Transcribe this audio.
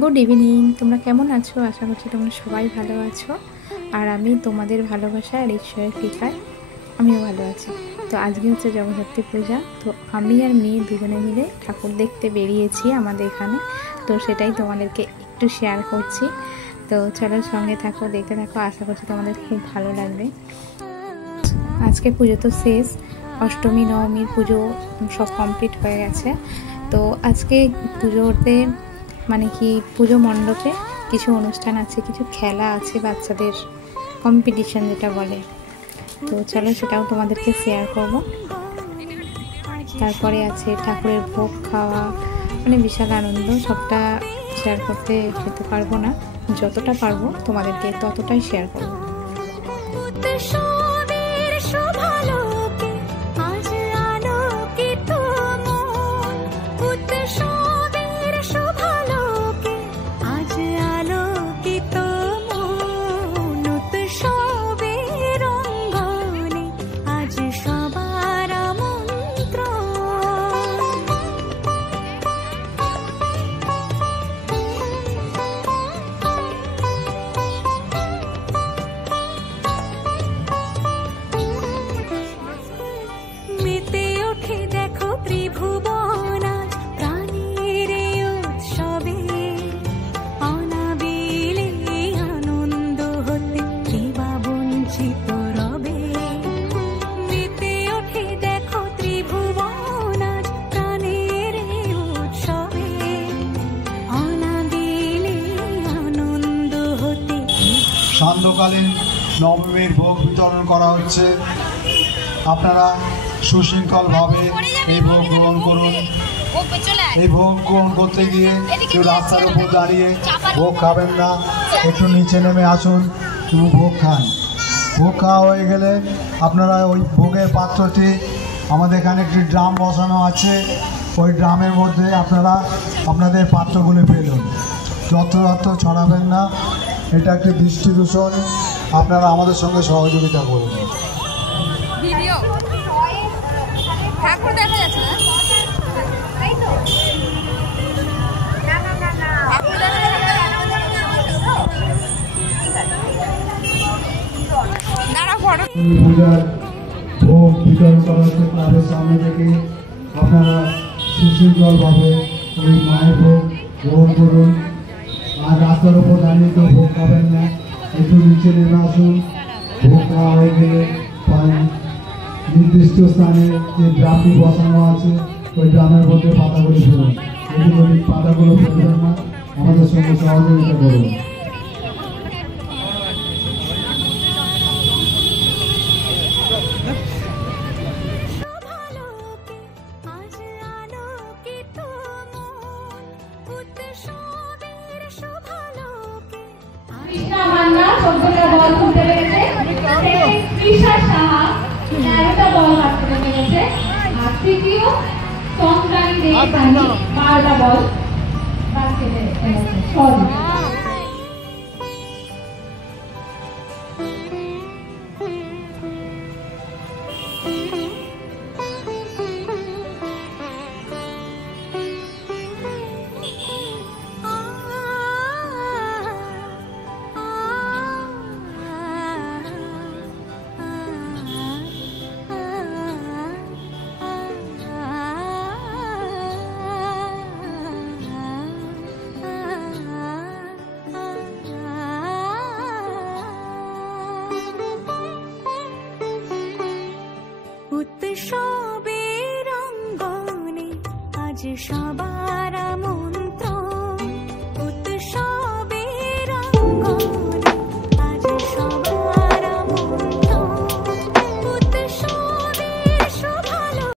Good evening. তোমরা কেমন আছো? আশা করছি তোমরা সবাই ভালো আছো। আর আমি তোমাদের ভালোবাসা আর ঈশ্বরের কৃপায় আমিও ভালো আছি। তো আজকে হচ্ছে জগদ্ধাত্রী পূজা। তো আমি আর মেয়ে দুজনে মিলে ঠাকুর দেখতে বেরিয়েছি আমাদের এখানে। তো সেটাই তোমাদেরকে একটু শেয়ার করছি। তো চলো সঙ্গে থাকো, দেখতে থাকো। আশা করছি তোমাদের খুব ভালো লাগবে। আজকে পুজো তো শেষ, অষ্টমী নবমীর পুজো সব কমপ্লিট হয়ে গেছে। তো আজকে পুজোতে মানে কি পুজো মণ্ডপে কিছু অনুষ্ঠান আছে, কিছু খেলা আছে, বাচ্চাদের কম্পিটিশন যেটা বলে। তো চলো সেটাও তোমাদেরকে শেয়ার করব। তারপরে আছে ঠাকুরের ভোগ খাওয়া, মানে বিশাল আনন্দ। সবটা শেয়ার করতে যেতে পারবো না, যতটা পারবো তোমাদেরকে ততটাই শেয়ার করবো। সান্ধ্যকালীন নবমীর ভোগ বিতরণ করা হচ্ছে। আপনারা সুশৃঙ্খলভাবে এই ভোগ গ্রহণ করুন। এই ভোগ গ্রহণ করতে গিয়ে কেউ রাস্তার উপর দাঁড়িয়ে ভোগ খাবেন না, একটু নিচে নেমে আসুন এবং ভোগ খান। ভোগ খাওয়া হয়ে গেলে আপনারা ওই ভোগের পাত্রটি, আমাদের এখানে একটি ড্রাম বসানো আছে, ওই ড্রামের মধ্যে আপনারা আপনাদের পাত্রগুলি ফেলুন। যত্রতত্র ছড়াবেন না, এটা একটি দৃষ্টি দূষণ। আপনারা আমাদের সঙ্গে সহযোগিতা করুন। পূজার ভোগ বিতরণ করা হচ্ছে ক্লাবের সামনে থেকে। আপনারা সুশৃঙ্খলভাবে ওই মায়ের ভোগ গ্রহণ করুন। আর রাস্তার উপর দাঁড়িয়ে কেউ ভোগ খাবেন না, একটু নিচে নেমে আসুন। ভোগ খাওয়া হয়ে গেলে নির্দিষ্ট স্থানে যে ড্রামটি বসানো আছে ওই ড্রামের মধ্যে পাতাগুলো ফেলুন। এগুলো পাতাগুলো ফেলবেন না, আমাদের সঙ্গে সহযোগিতা করুন। তৃতীয় চন্দ্রানী দেবী 12টা বল বাস্কেটে সরি। উৎসবের অঙ্গনে আজ সবার